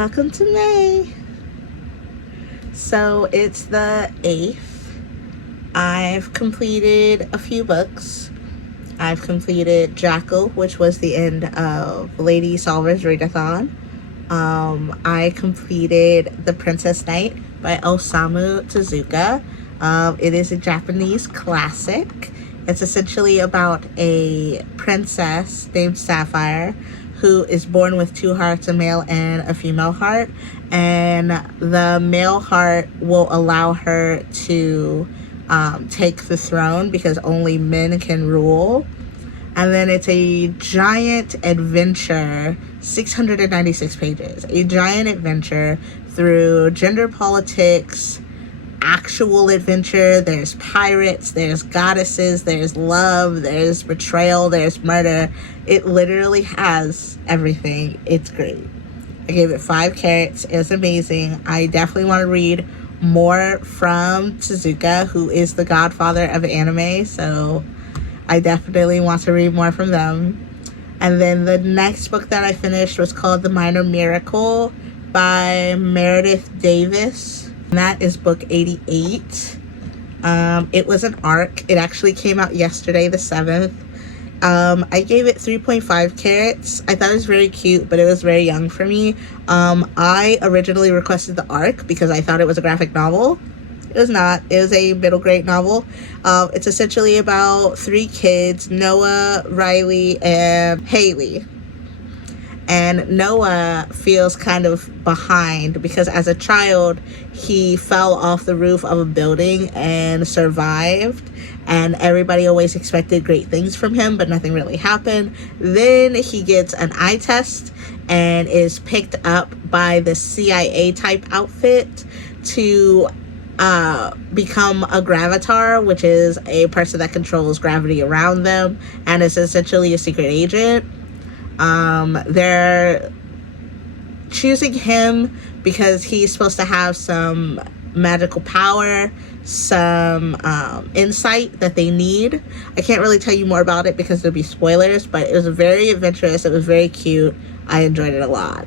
Welcome to May. So it's the 8th. I've completed a few books. I've completed Jackal, which was the end of Lady Solver's Readathon. I completed The Princess Knight by Osamu Tezuka. It is a Japanese classic. It's essentially about a princess named Sapphire who is born with two hearts, a male and a female heart, and the male heart will allow her to take the throne because only men can rule. And then it's a giant adventure, 696 pages, a giant adventure through gender politics, actual adventure. There's pirates, there's goddesses, there's love, there's betrayal, there's murder. It literally has everything. It's great. I gave it 5 carrots. It was amazing. I definitely want to read more from Tezuka, who is the godfather of anime, so I definitely want to read more from them. And then the next book that I finished was called The Minor Miracle by Meredith Davis. And that is book 88. It was an arc. It actually came out yesterday, the 7th. I gave it 3.5 carrots. I thought it was very cute, but it was very young for me. I originally requested the arc because I thought it was a graphic novel. It was not. It was a middle grade novel. It's essentially about 3 kids, Noah, Riley, and Haley. And Noah feels kind of behind because as a child, he fell off the roof of a building and survived. And everybody always expected great things from him, but nothing really happened. Then he gets an eye test and is picked up by the CIA type outfit to become a gravitar, which is a person that controls gravity around them and is essentially a secret agent. They're choosing him because he's supposed to have some magical power, some insight that they need. I can't really tell you more about it because there'll be spoilers, but it was very adventurous. It was very cute. I enjoyed it a lot.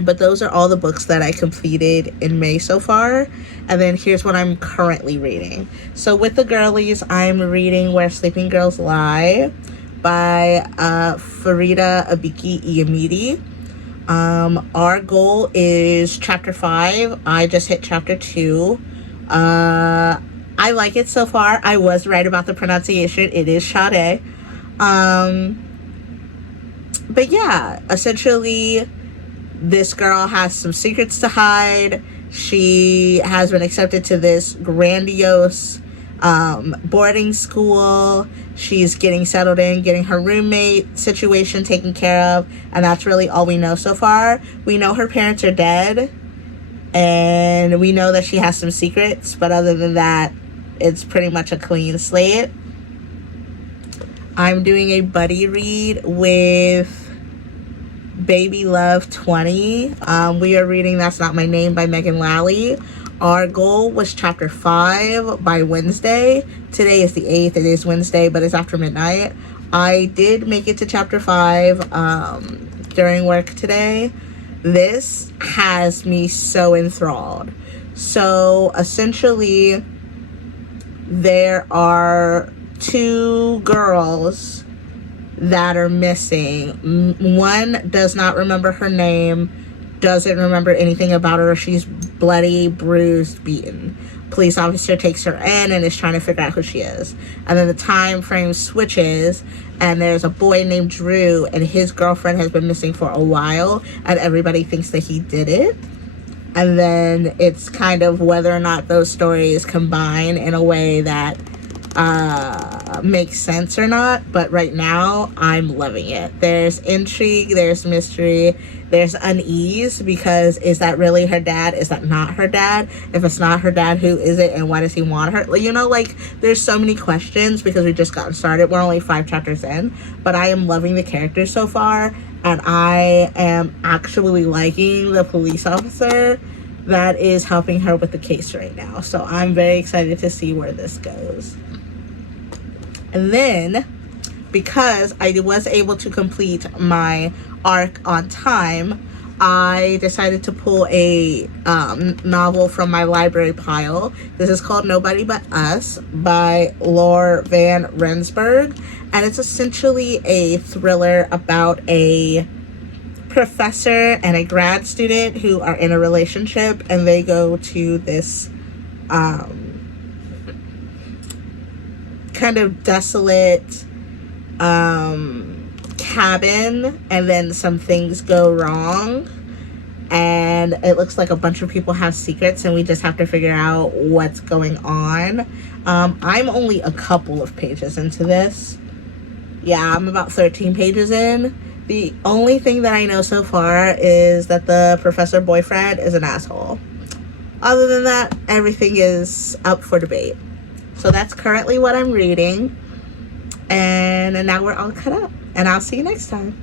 But those are all the books that I completed in May so far. And then here's what I'm currently reading. So with the girlies, I'm reading Where Sleeping Girls Lie by Farida Abiki Iyamidi. Our goal is chapter 5. I just hit chapter 2. I like it so far. I was right about the pronunciation. It is Sade. But yeah, essentially this girl has some secrets to hide. She has been accepted to this grandiose boarding school. She's getting settled in, getting her roommate situation taken care of, and that's really all we know so far. We know her parents are dead, and we know that she has some secrets, but other than that, it's pretty much a clean slate. I'm doing a buddy read with Baby Love 20. We are reading That's Not My Name by Megan Lally. Our goal was chapter 5 by Wednesday. Today is the 8th. It is Wednesday, but it's after midnight. I did make it to chapter 5 during work today. This has me so enthralled. So essentially, there are 2 girls that are missing. One does not remember her name, doesn't remember anything about her. She's bloody, bruised, beaten. Police officer takes her in and is trying to figure out who she is. And then the time frame switches and there's a boy named Drew and his girlfriend has been missing for a while and everybody thinks that he did it. And then it's kind of whether or not those stories combine in a way that makes sense or not. But right now I'm loving it. There's intrigue, there's mystery, there's unease because is that really her dad? Is that not her dad? If it's not her dad, who is it and why does he want her? You know, like there's so many questions because we've just gotten started. We're only 5 chapters in, but I am loving the characters so far and I am actually liking the police officer that is helping her with the case right now. So I'm very excited to see where this goes. And then, because I was able to complete my arc on time, I decided to pull a novel from my library pile. This is called Nobody But Us by Laura Van Rensburg, and it's essentially a thriller about a professor and a grad student who are in a relationship, and they go to this kind of desolate cabin, and then some things go wrong, and it looks like a bunch of people have secrets, and we just have to figure out what's going on. I'm only a couple of pages into this. Yeah, I'm about 13 pages in. The only thing that I know so far is that the professor boyfriend is an asshole. Other than that, everything is up for debate. So that's currently what I'm reading. And now we're all cut up. And I'll see you next time.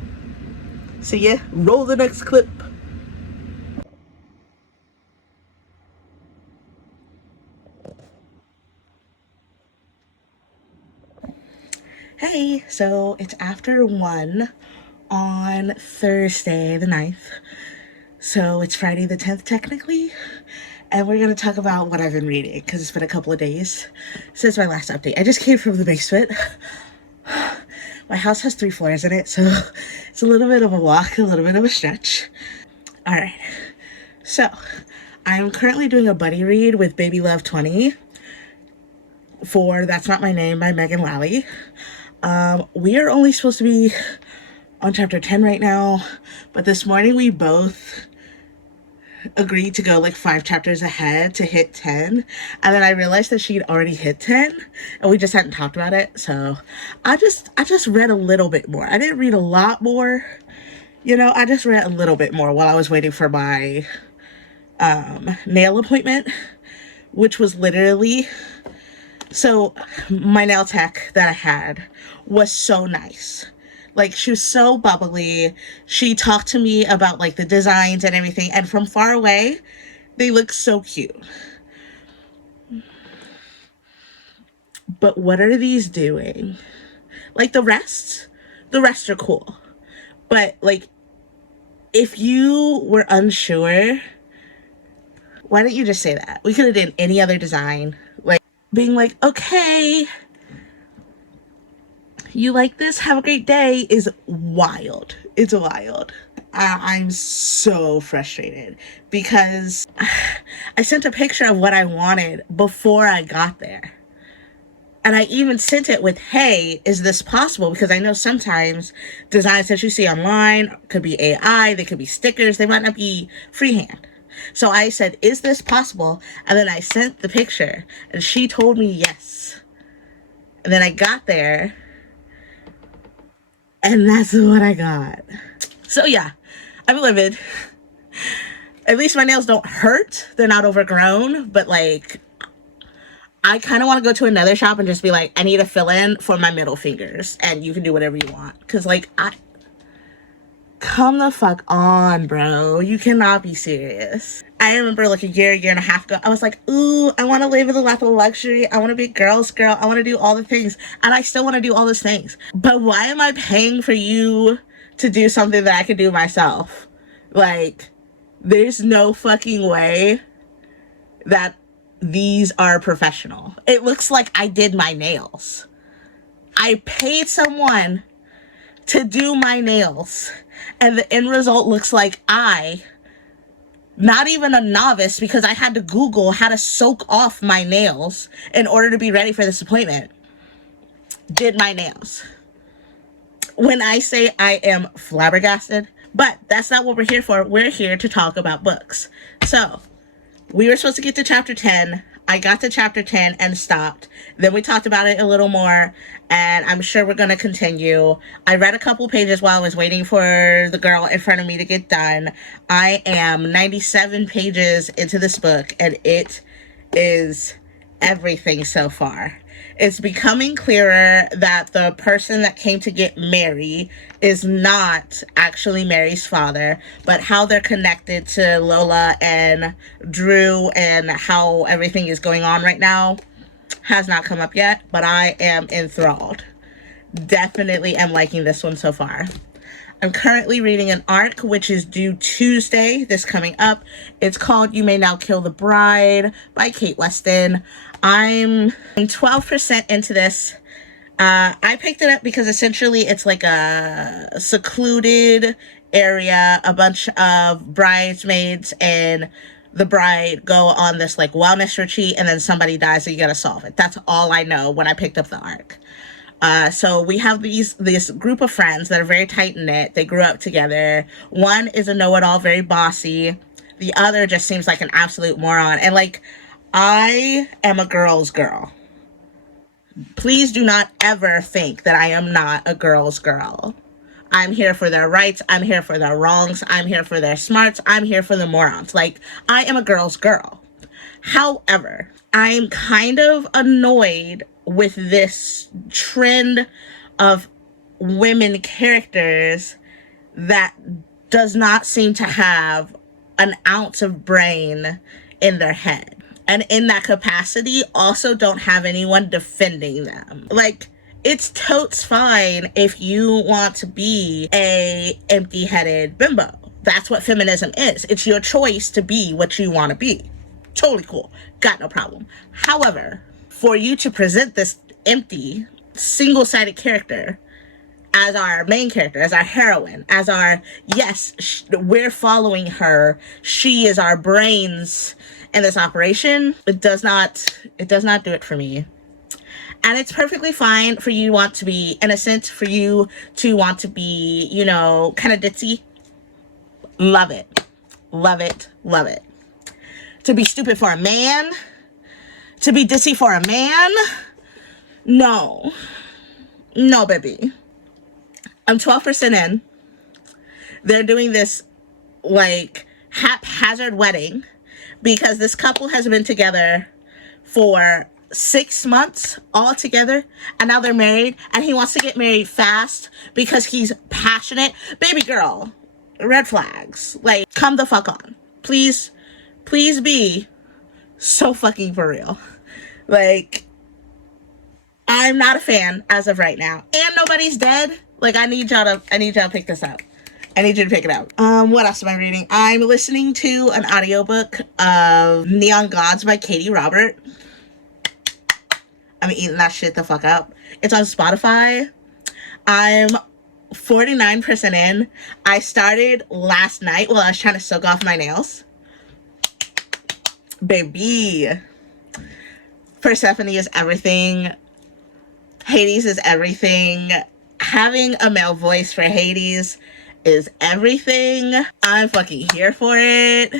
See ya. Roll the next clip. Hey, so it's after 1 on Thursday the 9th. So it's Friday the 10th technically. And we're going to talk about what I've been reading because it's been a couple of days since my last update. I just came from the basement. My house has 3 floors in it, so it's a little bit of a walk, a little bit of a stretch. All right. So I'm currently doing a buddy read with Baby Love 20 for That's Not My Name by Megan Lally. We are only supposed to be on chapter 10 right now, but this morning we both agreed to go like 5 chapters ahead to hit 10, and then I realized that she'd already hit 10 and we just hadn't talked about it. So I just read a little bit more. I didn't read a lot more, I just read a little bit more while I was waiting for my nail appointment, which was literally, so my nail tech that I had was so nice. Like, she was so bubbly. She talked to me about, like, the designs and everything. And from far away, they look so cute. But what are these doing? Like, the rest are cool. But, like, if you were unsure, why didn't you just say that? We could have done any other design. Like, being like, okay, you like this? Have a great day is wild. It's wild. I'm so frustrated because I sent a picture of what I wanted before I got there. And I even sent it with, hey, is this possible? Because I know sometimes designs that you see online could be AI, they could be stickers, they might not be freehand. So I said, is this possible? And then I sent the picture and she told me yes. And then I got there and that's what I got. So yeah, I'm livid. At least my nails don't hurt. They're not overgrown. But like, I kind of want to go to another shop and just be like, I need a fill-in for my middle fingers. And you can do whatever you want. Because like, come the fuck on, bro. You cannot be serious. I remember like a year and a half ago, I was like, ooh, I want to live in the life of luxury. I want to be a girl's girl. I want to do all the things. And I still want to do all those things. But why am I paying for you to do something that I can do myself? Like, there's no fucking way that these are professional. It looks like I did my nails. I paid someone to do my nails. And the end result looks like not even a novice, because I had to Google how to soak off my nails in order to be ready for this appointment, did my nails. When I say I am flabbergasted, but that's not what we're here for. We're here to talk about books. So we were supposed to get to chapter 10. I got to chapter 10 and stopped. Then we talked about it a little more, and I'm sure we're going to continue. I read a couple pages while I was waiting for the girl in front of me to get done. I am 97 pages into this book, and it is everything so far. It's becoming clearer that the person that came to get Mary is not actually Mary's father, but how they're connected to Lola and Drew and how everything is going on right now has not come up yet, but I am enthralled. Definitely am liking this one so far. I'm currently reading an arc which is due Tuesday, this coming up. It's called You May Now Kill the Bride by Kate Weston. I'm 12% into this. I picked it up because essentially it's like a secluded area, a bunch of bridesmaids and the bride go on this like wellness retreat, and then somebody dies, so you gotta solve it. That's all I know when I picked up the arc. So we have this group of friends that are very tight knit. They grew up together. One is a know-it-all, very bossy. The other just seems like an absolute moron. And like, I am a girl's girl. Please do not ever think that I am not a girl's girl. I'm here for their rights. I'm here for their wrongs. I'm here for their smarts. I'm here for the morons. Like, I am a girl's girl. However, I'm kind of annoyed with this trend of women characters that does not seem to have an ounce of brain in their head. And in that capacity, also don't have anyone defending them. Like, it's totes fine if you want to be a empty-headed bimbo. That's what feminism is. It's your choice to be what you want to be. Totally cool. Got no problem. However, for you to present this empty, single-sided character as our main character, as our heroine, as our, yes, we're following her, she is our brains in this operation, it does not do it for me. And it's perfectly fine for you to want to be innocent, for you to want to be, you know, kind of ditzy. Love it. Love it. Love it. To be stupid for a man, to be ditzy for a man, no. No, baby. I'm 12% in. They're doing this, like, haphazard wedding because this couple has been together for 6 months all together, and now they're married, and he wants to get married fast because he's passionate. Baby girl, red flags. Like, come the fuck on. Please be so fucking for real. Like, I'm not a fan as of right now. And nobody's dead. Like, I need y'all to pick this up. I need you to pick it up. What else am I reading? I'm listening to an audiobook of Neon Gods by Katie Robert. I'm eating that shit the fuck up. It's on Spotify. I'm 49% in. I started last night while I was trying to soak off my nails. Baby. Persephone is everything. Hades is everything. Having a male voice for Hades is everything. I'm fucking here for it.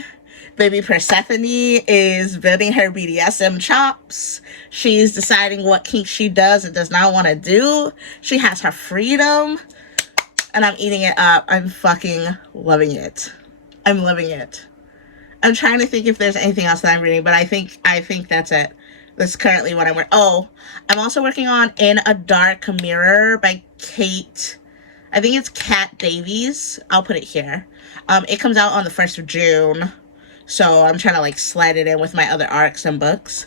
Baby Persephone is building her BDSM chops. She's deciding what kink she does and does not want to do. She has her freedom. And I'm eating it up. I'm fucking loving it. I'm loving it. I'm trying to think if there's anything else that I'm reading, but I think that's it. That's currently what I'm working. Oh, I'm also working on In a Dark Mirror by Kate. I think it's Kat Davies. I'll put it here. It comes out on the 1st of June. So I'm trying to like slide it in with my other arcs and books.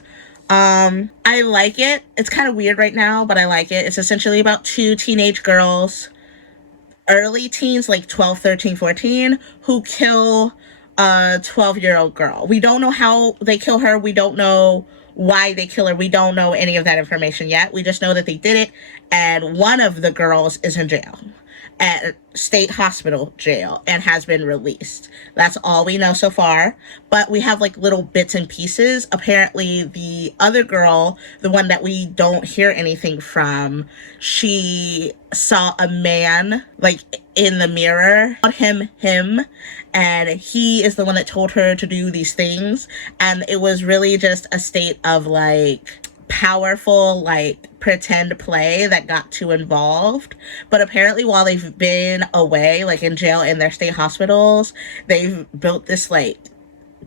I like it. It's kind of weird right now, but I like it. It's essentially about 2 teenage girls, early teens, like 12, 13, 14, who kill a 12-year-old girl. We don't know how they kill her. We don't know why they kill her. We don't know any of that information yet. We just know that they did it, and one of the girls is in jail, at state hospital jail, and has been released. That's all we know so far, but we have like little bits and pieces. Apparently the other girl, the one that we don't hear anything from, she saw a man like in the mirror, him, and he is the one that told her to do these things. And it was really just a state of like powerful like pretend play that got too involved. But apparently while they've been away, like in jail in their state hospitals, they've built this like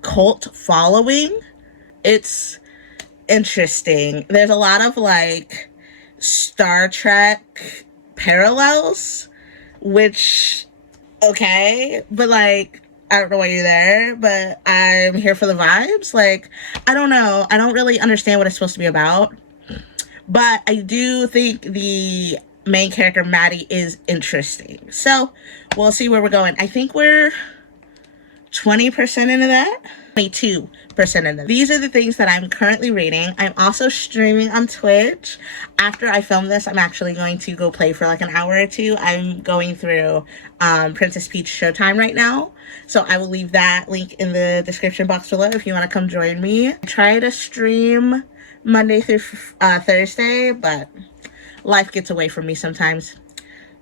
cult following. It's interesting. There's a lot of like Star Trek parallels, which okay, but like I don't know why you're there, but I'm here for the vibes. Like, I don't know. I don't really understand what it's supposed to be about. But I do think the main character, Maddie, is interesting. So, we'll see where we're going. I think we're 20% into that. 22% into that. These are the things that I'm currently reading. I'm also streaming on Twitch. After I film this, I'm actually going to go play for like an hour or two. I'm going through Princess Peach Showtime right now. So I will leave that link in the description box below if you want to come join me. I try to stream Monday through Thursday, but life gets away from me sometimes.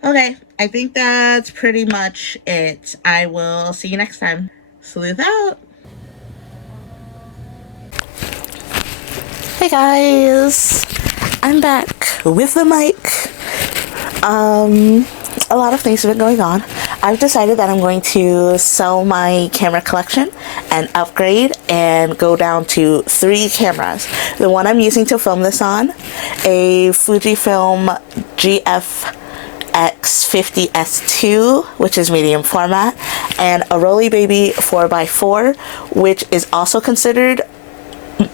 Okay, I think that's pretty much it. I will see you next time. Sleuth out. Hey guys, I'm back with the mic. A lot of things have been going on. I've decided that I'm going to sell my camera collection and upgrade and go down to 3 cameras. The one I'm using to film this on, a Fujifilm GFX50S2, which is medium format, and a Rolly Baby 4x4, which is also considered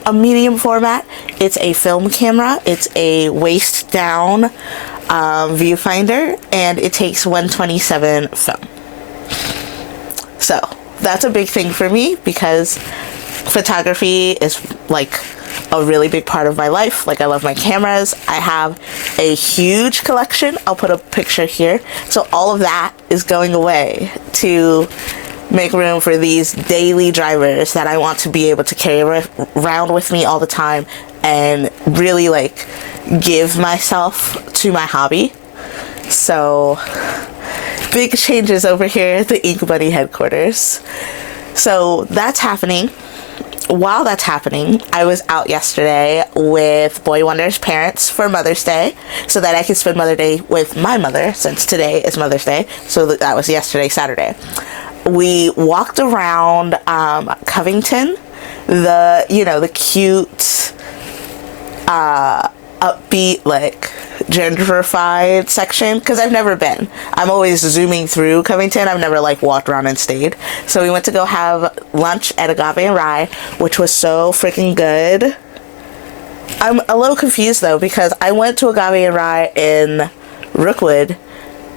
a medium format. It's a film camera. It's a waist down viewfinder, and it takes 127 film. So that's a big thing for me because photography is like a really big part of my life. Like, I love my cameras. I have a huge collection. I'll put a picture here. So all of that is going away to make room for these daily drivers that I want to be able to carry around with me all the time and really like give myself to my hobby. So big changes over here at the inkbunnie headquarters. So that's happening. While that's happening, I was out yesterday with Boy Wonder's parents for Mother's Day so that I could spend Mother's Day with my mother, since today is Mother's Day. So that was yesterday, Saturday. We walked around Covington, the cute, upbeat, like gentrified section, because I've never been. I'm always zooming through Covington. I've never like walked around and stayed. So we went to go have lunch at Agave and Rye, which was so freaking good. I'm a little confused though, because I went to Agave and Rye in Rookwood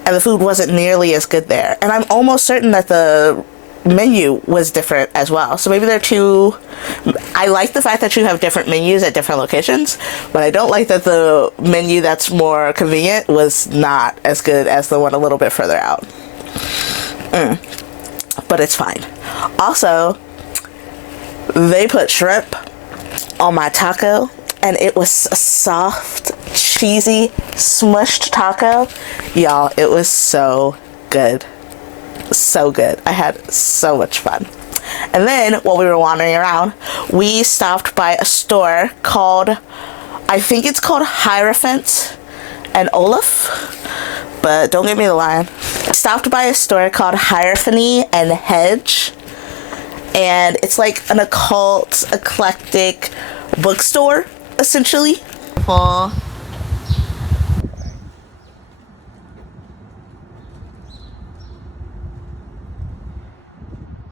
and the food wasn't nearly as good there. And I'm almost certain that the menu was different as well. So maybe they're two. I like the fact that you have different menus at different locations, but I don't like that the menu that's more convenient was not as good as the one a little bit further out. But it's fine. Also, they put shrimp on my taco, and it was a soft, cheesy, smushed taco. Y'all, it was so good. So good. I had so much fun. And then while we were wandering around, we stopped by a store called, I think it's called Hierophant and Olaf, but don't give me the line. Stopped by a store called Hierophany and Hedge, and it's like an occult, eclectic bookstore, essentially. Paul.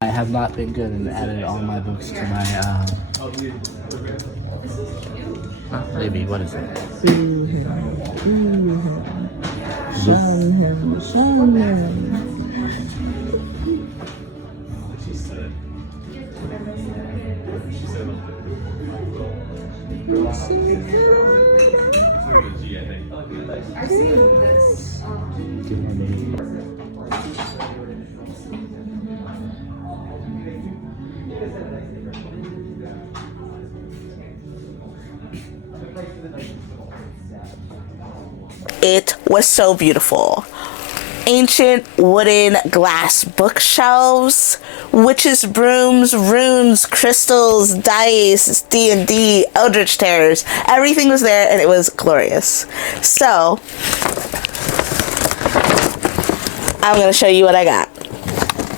I have not been good and added all my books to my, maybe, what is it? It was so beautiful. Ancient wooden glass bookshelves, witches' brooms, runes, crystals, dice, D&D, eldritch terrors. Everything was there and it was glorious. So, I'm going to show you what I got.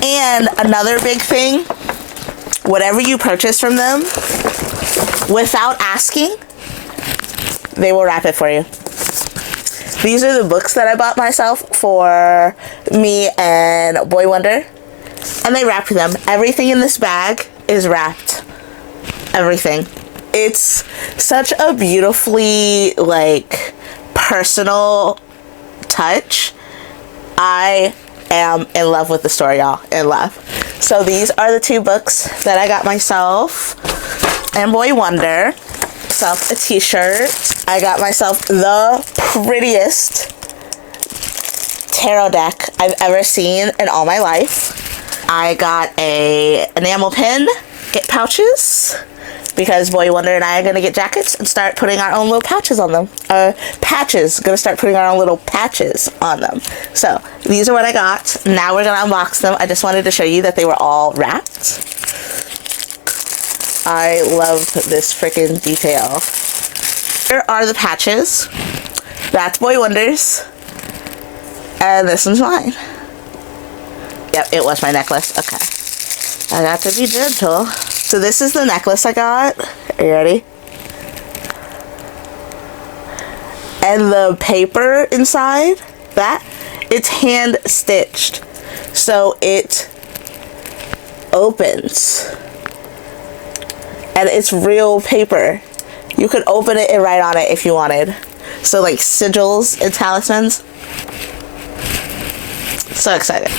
And another big thing, whatever you purchase from them, without asking, they will wrap it for you. These are the books that I bought myself for me and Boy Wonder, and they wrapped them. Everything in this bag is wrapped. Everything. It's such a beautifully, like, personal touch. I am in love with the story, y'all. In love. So these are the 2 books that I got myself. And Boy Wonder. Myself a t-shirt. I got myself the prettiest tarot deck I've ever seen in all my life. I got a enamel pin, get pouches, because Boy Wonder and I are gonna get jackets and start putting our own little pouches on them. Patches, gonna start putting our own little patches on them. So these are what I got. Now we're gonna unbox them. I just wanted to show you that they were all wrapped. I love this freaking detail. Here are the patches. That's Boy Wonder's. And this one's mine. Yep, it was my necklace. Okay. I got to be gentle. So this is the necklace I got. Are you ready? And the paper inside, it's hand stitched. So it opens. And it's real paper. You could open it and write on it if you wanted. So like sigils and talismans. So excited.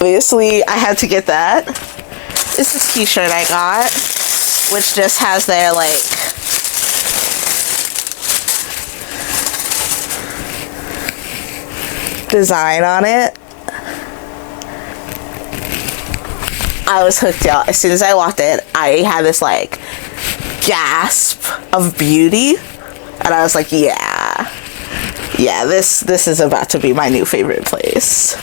Obviously, I had to get that. This is a t-shirt I got, which just has their like design on it. I was hooked, y'all. As soon as I walked in, I had this like gasp of beauty, and I was like, yeah, this is about to be my new favorite place.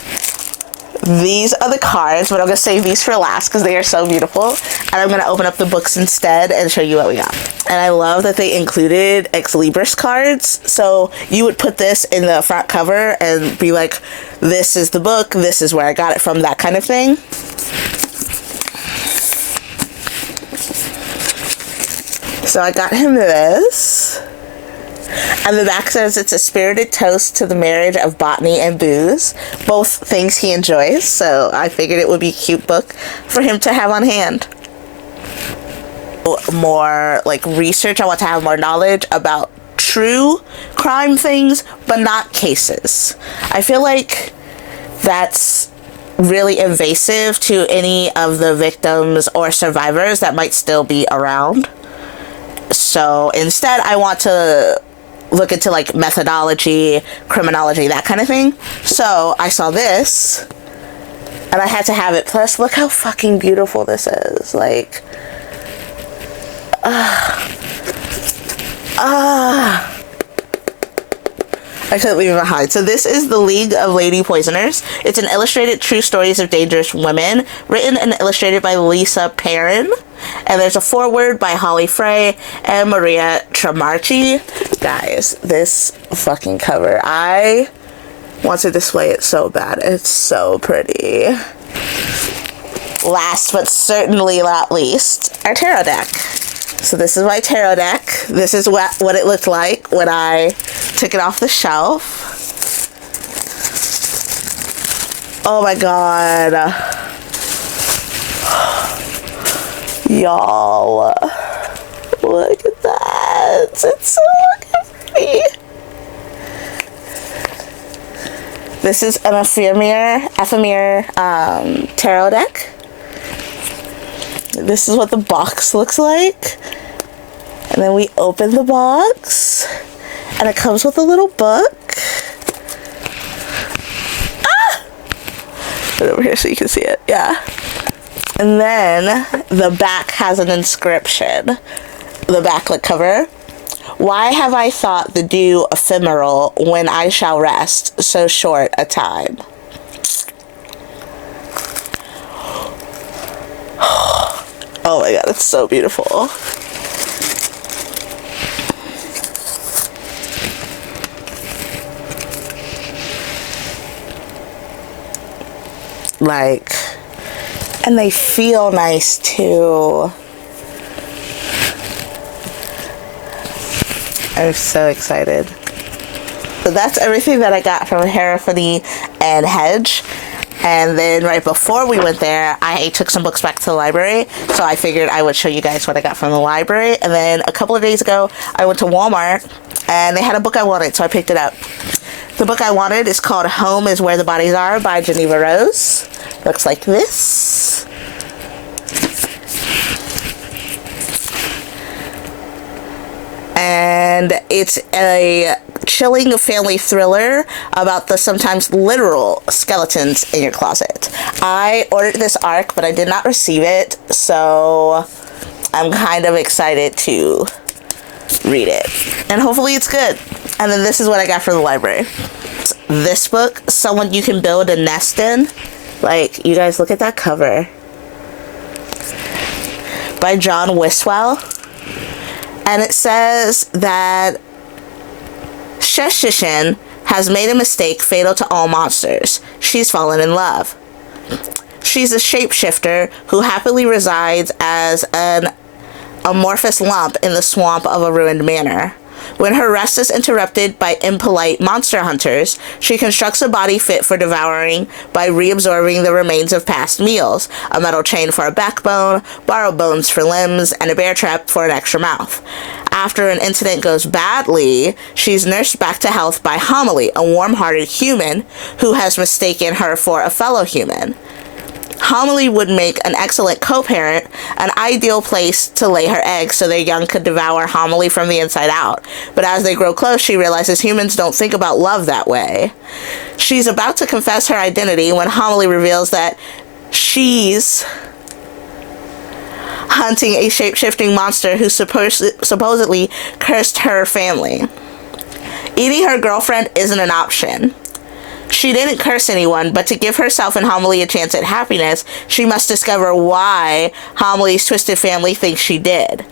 These are the cards, but I'm gonna save these for last because they are so beautiful, and I'm gonna open up the books instead and show you what we got. And I love that they included Ex Libris cards, so you would put this in the front cover and be like, this is the book, this is where I got it from, that kind of thing. So I got him this. And the back says it's a spirited toast to the marriage of botany and booze, both things he enjoys, so I figured it would be a cute book for him to have on hand. More like research, I want to have more knowledge about true crime things, but not cases. I feel like that's really invasive to any of the victims or survivors that might still be around. So instead, I want to look into like methodology, criminology, that kind of thing. So I saw this and I had to have it. Plus, look how fucking beautiful this is. Like, I couldn't leave it behind. So this is The League of Lady Poisoners. It's an illustrated true stories of dangerous women, written and illustrated by Lisa Perrin. And there's a foreword by Holly Frey and Maria Tremarchi. Guys, this fucking cover, I want to display it so bad. It's so pretty. Last but certainly not least, our tarot deck. So this is my tarot deck. This is what it looked like when I took it off the shelf. Oh my god. Y'all, look at that. It's so pretty. This is an ephemera tarot deck. This is what the box looks like. And then we open the box and it comes with a little book. Put it over here so you can see it. Yeah. And then the back has an inscription. The backlit cover. Why have I thought the dew ephemeral when I shall rest so short a time? Oh my god, it's so beautiful. Like, and they feel nice too. I'm so excited. So that's everything that I got from Hierophany and Hedge. And then right before we went there, I took some books back to the library. So I figured I would show you guys what I got from the library. And then a couple of days ago, I went to Walmart and they had a book I wanted, so I picked it up. The book I wanted is called Home is Where the Bodies Are by Geneva Rose. Looks like this. And it's a chilling family thriller about the sometimes literal skeletons in your closet. I ordered this ARC, but I did not receive it, so I'm kind of excited to read it. And hopefully it's good. And then this is what I got from the library. This book, Someone You Can Build a Nest In. Like, you guys look at that cover. By John Wiswell. And it says that Sheshishin has made a mistake fatal to all monsters. She's fallen in love. She's a shapeshifter who happily resides as an amorphous lump in the swamp of a ruined manor. When her rest is interrupted by impolite monster hunters, she constructs a body fit for devouring by reabsorbing the remains of past meals, a metal chain for a backbone, borrowed bones for limbs, and a bear trap for an extra mouth. After an incident goes badly, she's nursed back to health by Homily, a warm-hearted human who has mistaken her for a fellow human. Homily would make an excellent co-parent, an ideal place to lay her eggs so their young could devour Homily from the inside out. But as they grow close, she realizes humans don't think about love that way. She's about to confess her identity when Homily reveals that she's hunting a shape-shifting monster who supposedly cursed her family. Eating her girlfriend isn't an option. She didn't curse anyone, but to give herself and Homily a chance at happiness, she must discover why Homily's twisted family thinks she did.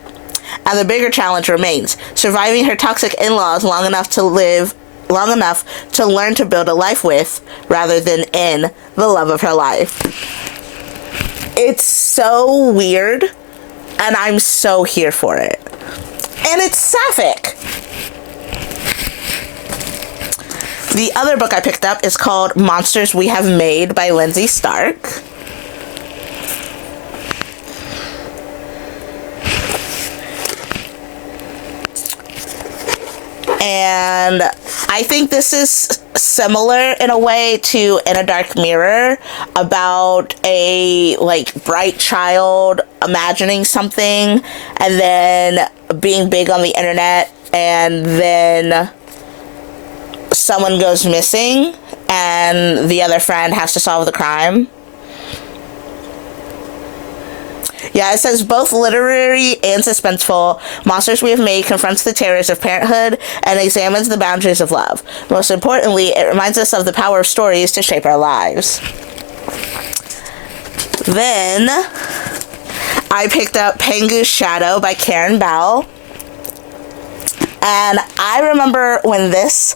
And the bigger challenge remains, surviving her toxic in-laws long enough to learn to build a life with, rather than in, the love of her life. It's so weird, and I'm so here for it. And it's sapphic. The other book I picked up is called Monsters We Have Made by Lindsay Stark. And I think this is similar in a way to In a Dark Mirror, about a bright child imagining something and then being big on the internet, and then someone goes missing and the other friend has to solve the crime. Yeah, it says both literary and suspenseful, Monsters We Have Made confronts the terrors of parenthood and examines the boundaries of love. Most importantly, it reminds us of the power of stories to shape our lives. Then I picked up Pengu's Shadow by Karen Bell. And I remember when this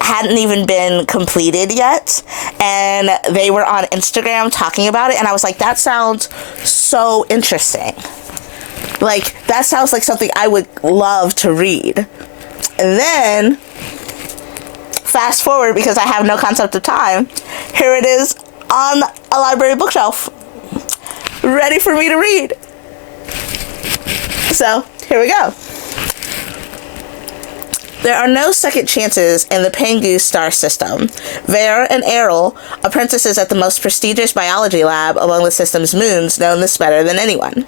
hadn't even been completed yet, and they were on Instagram talking about it, and I was like, that sounds so interesting. That sounds like something I would love to read. And then, fast forward, because I have no concept of time, here it is on a library bookshelf, ready for me to read. So, here we go. There are no second chances in the Pengu star system. Vera and Errol, apprentices at the most prestigious biology lab among the system's moons, know this better than anyone.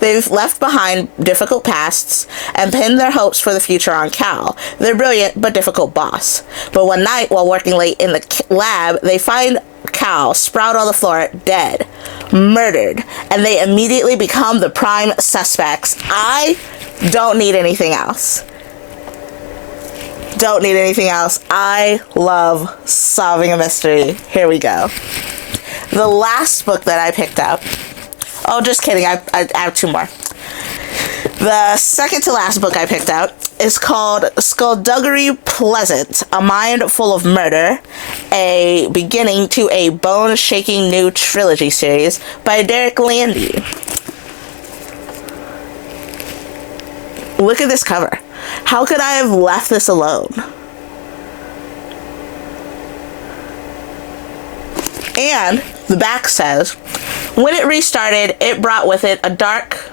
They've left behind difficult pasts and pinned their hopes for the future on Cal, their brilliant but difficult boss. But one night, while working late in the lab, they find Cal sprawled on the floor, dead, murdered, and they immediately become the prime suspects. I don't need anything else. Don't need anything else. I love solving a mystery. Here we go. The last book that I picked up. Oh, just kidding. I have two more. The second to last book I picked up is called Skullduggery Pleasant, A Mind Full of Murder, a beginning to a bone-shaking new trilogy series by Derek Landy. Look at this cover. How could I have left this alone? And the back says, when it restarted, it brought with it a dark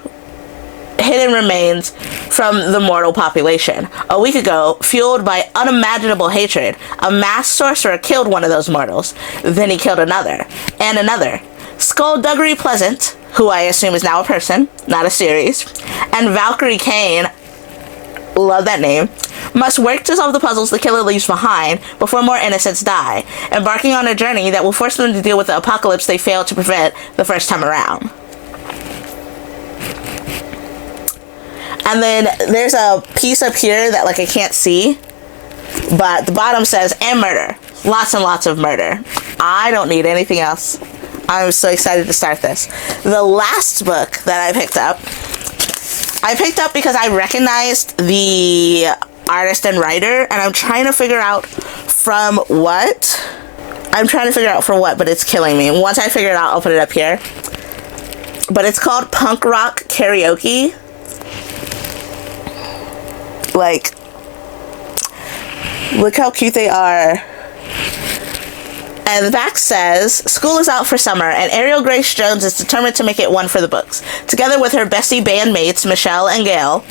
hidden remains from the mortal population. A week ago, fueled by unimaginable hatred, a masked sorcerer killed one of those mortals. Then he killed another, and another. Skullduggery Pleasant, who I assume is now a person, not a series, and Valkyrie Kane, love that name, must work to solve the puzzles the killer leaves behind before more innocents die, embarking on a journey that will force them to deal with the apocalypse they failed to prevent the first time around. And then there's a piece up here that like I can't see, but the bottom says, and murder. Lots and lots of murder. I don't need anything else. I'm so excited to start this. The last book that I picked up because I recognized the artist and writer, and I'm trying to figure out from what. But it's killing me. Once I figure it out, I'll put it up here. But it's called Punk Rock Karaoke. Like, look how cute they are. And the back says, school is out for summer, and Ariel Grace Jones is determined to make it one for the books. Together with her bestie bandmates, Michelle and Gail,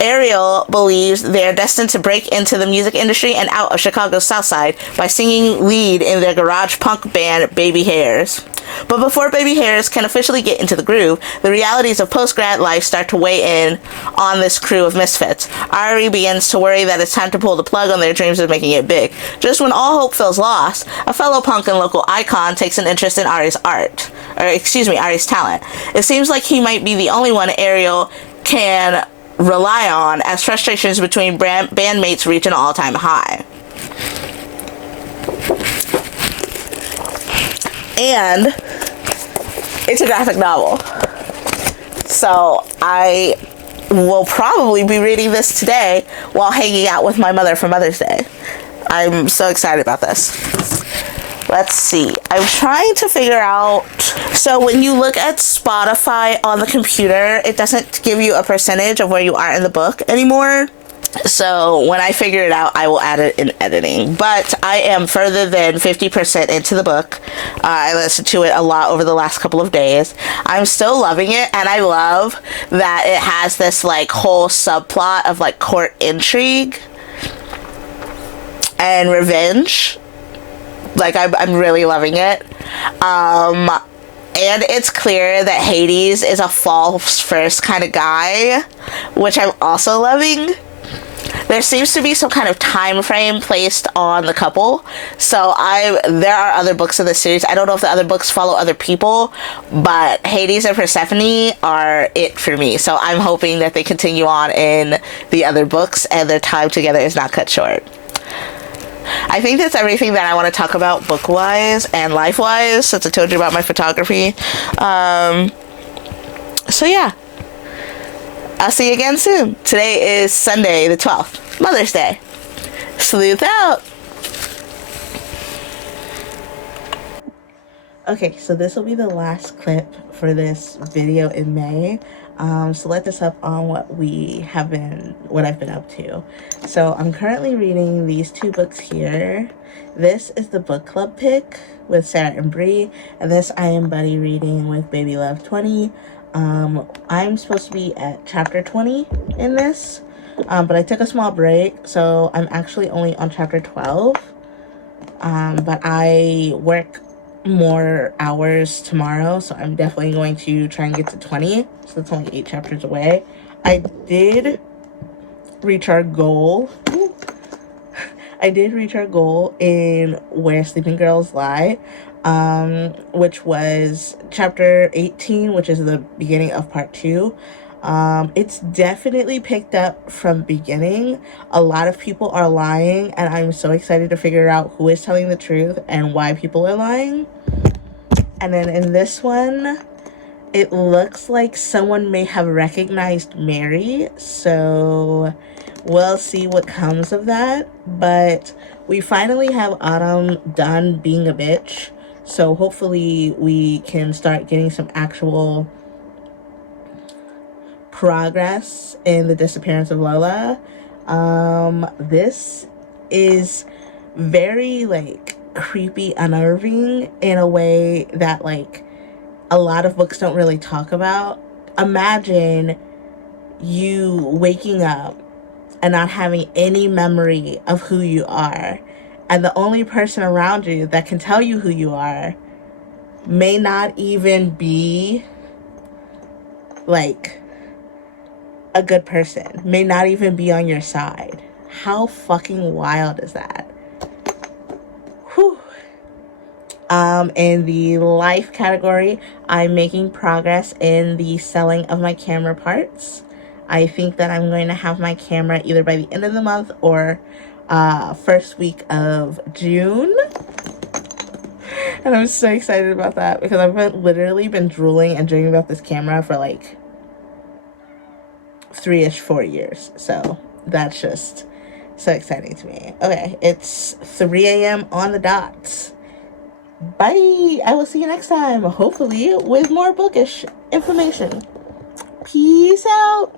Ariel believes they are destined to break into the music industry and out of Chicago's South Side by singing lead in their garage punk band, Baby Hairs. But before Baby Hairs can officially get into the groove, the realities of post-grad life start to weigh in on this crew of misfits. Ari begins to worry that it's time to pull the plug on their dreams of making it big. Just when all hope feels lost, a fellow punk and local icon takes an interest in Ari's Ari's talent. It seems like he might be the only one Ariel can rely on as frustrations between bandmates reach an all-time high. And it's a graphic novel. So I will probably be reading this today while hanging out with my mother for Mother's Day. I'm so excited about this. Let's see. I'm trying to figure out. So when you look at Spotify on the computer, it doesn't give you a percentage of where you are in the book anymore. So when I figure it out, I will add it in editing. But I am further than 50% into the book. I listened to it a lot over the last couple of days. I'm still loving it, and I love that it has this like whole subplot of like court intrigue and revenge. Like I'm really loving it. And it's clear that Hades is a false first kind of guy, which I'm also loving. There seems to be some kind of time frame placed on the couple. So there are other books in the series. I don't know if the other books follow other people, but Hades and Persephone are it for me. So I'm hoping that they continue on in the other books and their time together is not cut short. I think that's everything that I want to talk about book-wise and life-wise, since I told you about my photography. So yeah. I'll see you again soon. Today is Sunday the 12th, Mother's Day. Sleuth out! Okay, so this will be the last clip for this video in May. So let this up on what I've been up to. So I'm currently reading these two books here. This is the book club pick with Sarah and Bree, and this I am buddy reading with Baby Love 20. I'm supposed to be at chapter 20 in this, but I took a small break, so I'm actually only on chapter 12. But I work more hours tomorrow, so I'm definitely going to try and get to 20. So it's only 8 chapters away. I did reach our goal. In Where Sleeping Girls Lie, which was chapter 18, which is the beginning of part 2. It's definitely picked up from beginning. A lot of people are lying, and I'm so excited to figure out who is telling the truth and why people are lying. And then in this one, it looks like someone may have recognized Mary, so we'll see what comes of that. But we finally have Autumn done being a bitch, so hopefully we can start getting some actual progress in the disappearance of Lola. This is very like creepy, unnerving in a way that like a lot of books don't really talk about. Imagine you waking up and not having any memory of who you are, and the only person around you that can tell you who you are may not even be like a good person, may not even be on your side. How fucking wild is that? Whew. In the life category, I'm making progress in the selling of my camera parts. I think that I'm going to have my camera either by the end of the month or first week of June. And I'm so excited about that because I've literally been drooling and dreaming about this camera for like 4 years. So that's just so exciting to me. Okay, it's 3 a.m. on the dot. Bye. I will see you next time, hopefully with more bookish information. Peace out.